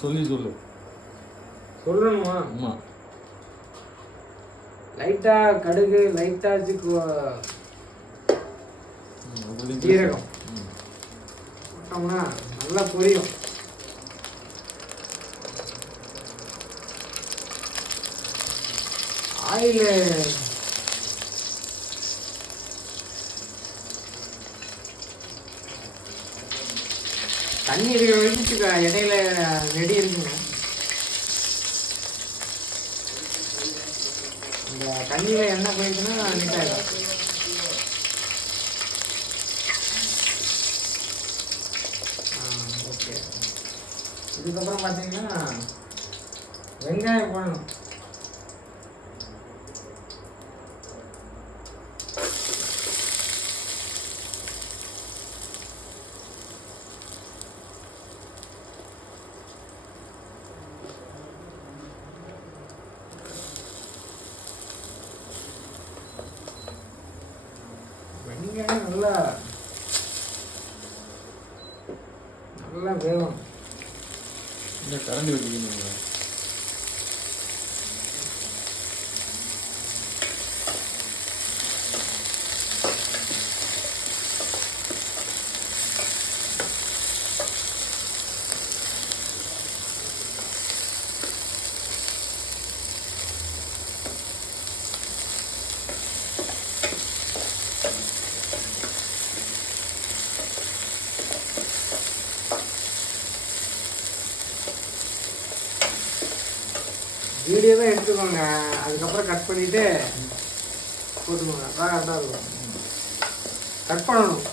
சொல்லி சொல்லு. சொல்லணுமா? ஆமா. லைட்டா கடுகு, லைட்டா ஜீரகம் போட்டோம்னா நல்லா பொரியும். ஆயில் தண்ணி இருக்கிற வரைக்கும் இடையில ரெடி இருக்குங்க. இந்த தண்ணியில எண்ணெய் போயிடுச்சுன்னா நீட்டாயிடும். ஓகே. இதுக்கப்புறம் பார்த்தீங்கன்னா வெங்காயம் போடணும். வெங்காயம் நல்லா நல்லா வேகும். இந்த கரண்டி வச்சுக்கணும். வீடியோவே எடுத்துக்கோங்க, அதுக்கப்புறம் கட் பண்ணிட்டு போட்டுக்கோங்க. அதான் கரெக்டாக இருக்கும். கட் பண்ணணும்.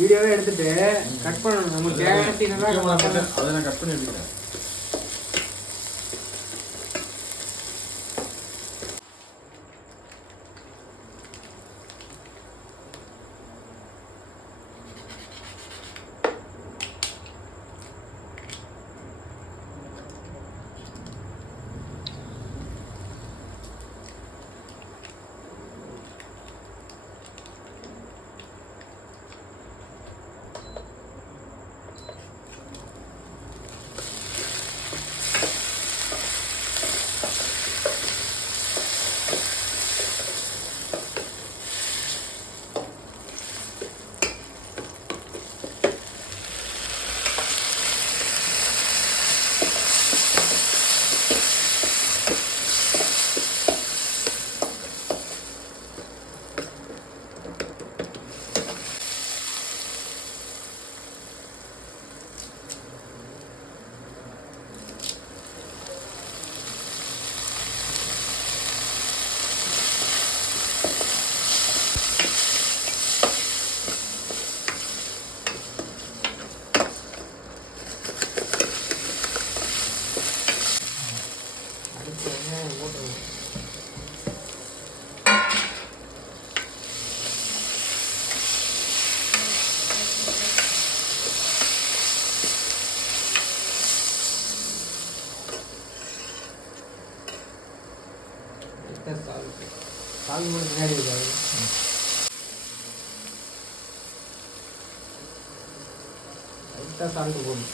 வீடியோவே எடுத்துட்டு கட் பண்ணணும். நமக்கு தேவையான அதை நான் கட் பண்ணி எடுத்துக்கிறேன். சால்ட் மட்டும் பின்னாடி இருக்காது. லைட்டாக சால்ட்டு போடணும்.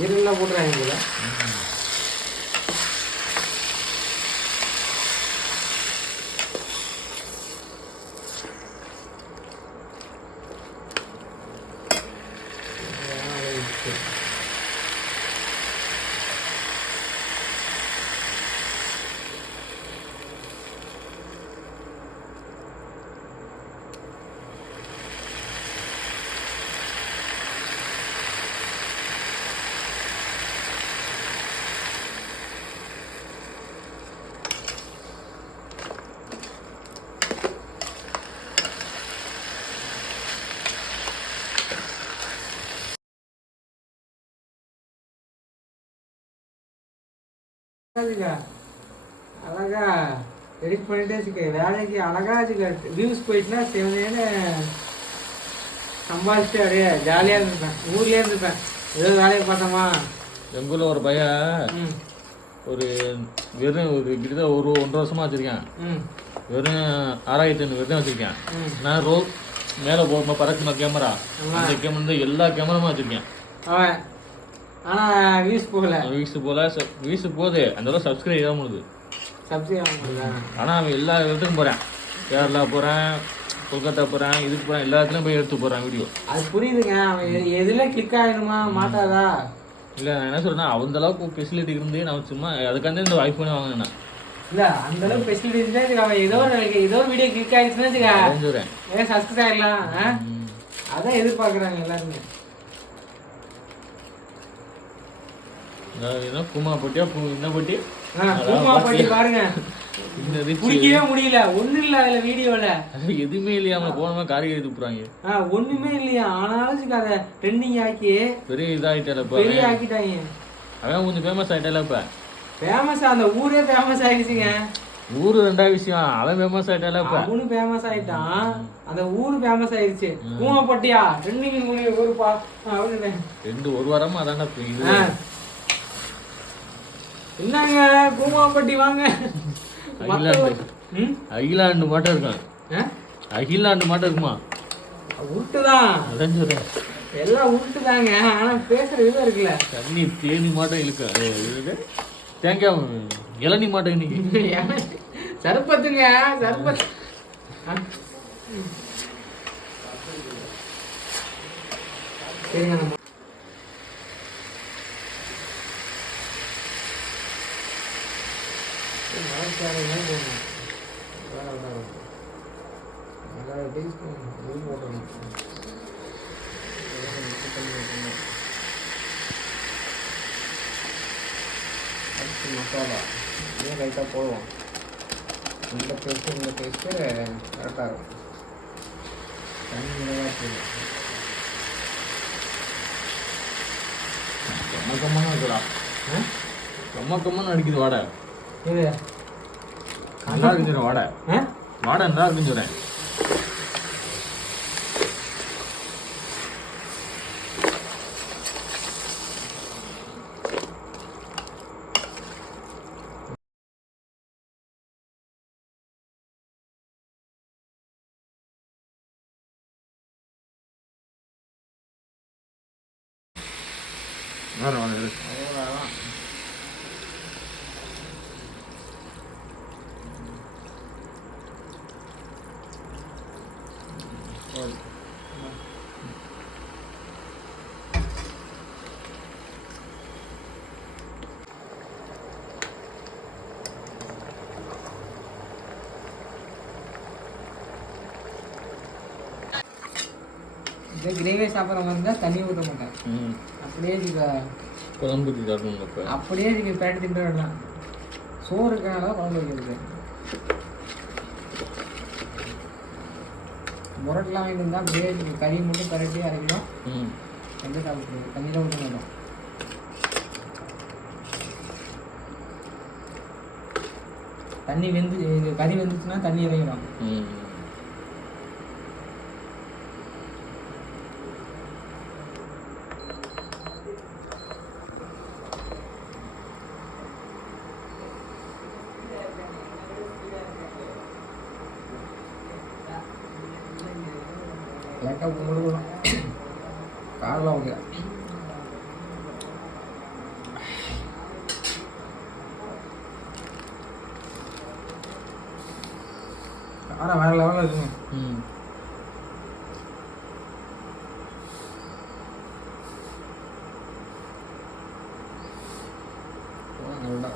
ஜீரகம்லாம் போட்டுறாங்க போல. அழகா எடிட் பண்ணிட்டே வச்சுக்க, வேலைக்கு அழகா வச்சுக்க, வியூஸ் போயிட்டுனா சேர்ந்தேன்னு சம்பாதிச்சுட்டு அப்படியே ஜாலியாக இருந்துப்பேன், ஊர்லேயே இருந்துப்பேன். ஏதோ வேலையை பார்த்தோமா. எங்கள் ஊரில் ஒரு பையன் ஒரு வெறும் ஒரு கிட்ட ஒரு 1.5 வருஷமாக வச்சுருக்கேன். வெறும் 6500 தான் வச்சுருக்கேன். நான் மேலே போகும்போது பறக்குமா கேமரா, அந்த கேமரா எல்லா கேமராவும் வச்சுருக்கேன். அவன் ஆனால் வியூஸ் போகுது, அந்த அளவு சப்ஸ்கிரைப் ஆக முடியுது. ஆனால் அவன் எல்லா இடத்துக்கும் போகிறேன், கேரளா போகிறேன், கொல்கத்தா போகிறேன், இதுக்கு போகிறேன், எல்லா இடத்துலையும் போய் எடுத்து போகிறேன் வீடியோ. அது புரியுதுங்க. அவன் எதில் கிளிக் ஆகிடுமா மாட்டாதா? இல்லை, நான் என்ன சொல்கிறேன்னா அந்த அளவுக்கு ஃபெசிலிட்டி இருந்து நான் சும்மா அதுக்காண்டி இந்த ஐஃபோனே வாங்கினேன். இல்லை, அந்த அளவுக்கு ஃபெசிலிட்டி இருந்தால் அவன் ஏதோ ஒரு வீடியோ கிளிக் ஆகிடுச்சுன்னா வச்சுக்கேன், ஏன் சப்ஸ்கிரைப் ஆகிடலாம். அதான் எதிர்பார்க்குறாங்க எல்லாருமே. பூமா போட்டியா என்ன போட்டி பாருங்க, பிடிக்கவே முடியல. ஒண்ணும் இல்ல அதுல வீடியோல எதுவுமே இல்லையா, போனமா காரிகை துப்புறாங்க. ஒண்ணுமே இல்லையா, ஆனாலும் அதை ட்ரெண்டிங் ஆக்கி பெரிய இதாயிட்டால, பெரிய ஆக்கிட்டாங்க. அவன் கொஞ்சம் ஃபேமஸ் ஆயிட்டால. இப்ப ஃபேமஸ், அந்த ஊரே ஃபேமஸ் ஆயிடுச்சுங்க. ஊரு ரெண்டாவது விஷயம், அவன் ஃபேமஸ் ஆயிட்டால. இப்ப அவனு ஃபேமஸ் ஆயிட்டான், அந்த ஊரு ஃபேமஸ் ஆயிடுச்சு. பூமாப்பட்டியா ட்ரெண்டிங் ஊருப்பா அப்படின்னு ஒரு வாரமா அதான்டா. என்னங்க பூமாப்பட்டி வாங்க. அகிலாண்டு மாட்டம் இருக்கும், அகிலாண்டு மாட்டம் இருக்குமா? உருட்டுதான், எல்லாம் உருட்டுதாங்க. ஆனா பேசுற விதம் இருக்குல்ல, தண்ணி தேனி மாட்டம் இழுக்க, தேங்காய் இளநி மாட்டம். இன்னைக்கு சர்பத்துங்க, சர்பத். சரிங்க, நம்ம மசாலா இன்னும் லைட்டாக போடுவோம். இந்த பேஸ்ட்டு கரெக்டாக இருக்கும். தண்ணி நிறையா போடும். கம்மன்னு இருக்குதா? கம்மன்னு அடிக்குது வாடை. இது நல்லா இருக்குன்னு வாடை, வாடை நல்லா இருக்குன்னு சொல்கிறேன். அவ்வளோதான். இதே கிரேவி சாப்பிட்ற மாதிரி இருந்தால் தண்ணி ஊற்ற மாட்டேன். அப்படியே குழம்பு தரணும், அப்படியே நீங்கள் பேட்டு திட்டு விடலாம். சோறுக்கான குழம்பு வைக்கிறது. முரட்டெலாம் வாங்கிட்டு இருந்தால் அப்படியே நீங்கள் கறி மட்டும் பரட்டி அரைக்கணும். எந்த சாப்பிட்டு தண்ணி தான் ஊற்ற மாட்டோம். தண்ணி இது கறி வெந்துச்சுன்னா தண்ணி இறங்கிடும். லைட்டாக கொடுக்கணும், காரெலாம் ஓகே. காரம் வேறு லெவலில் இருக்குங்க. நல்லா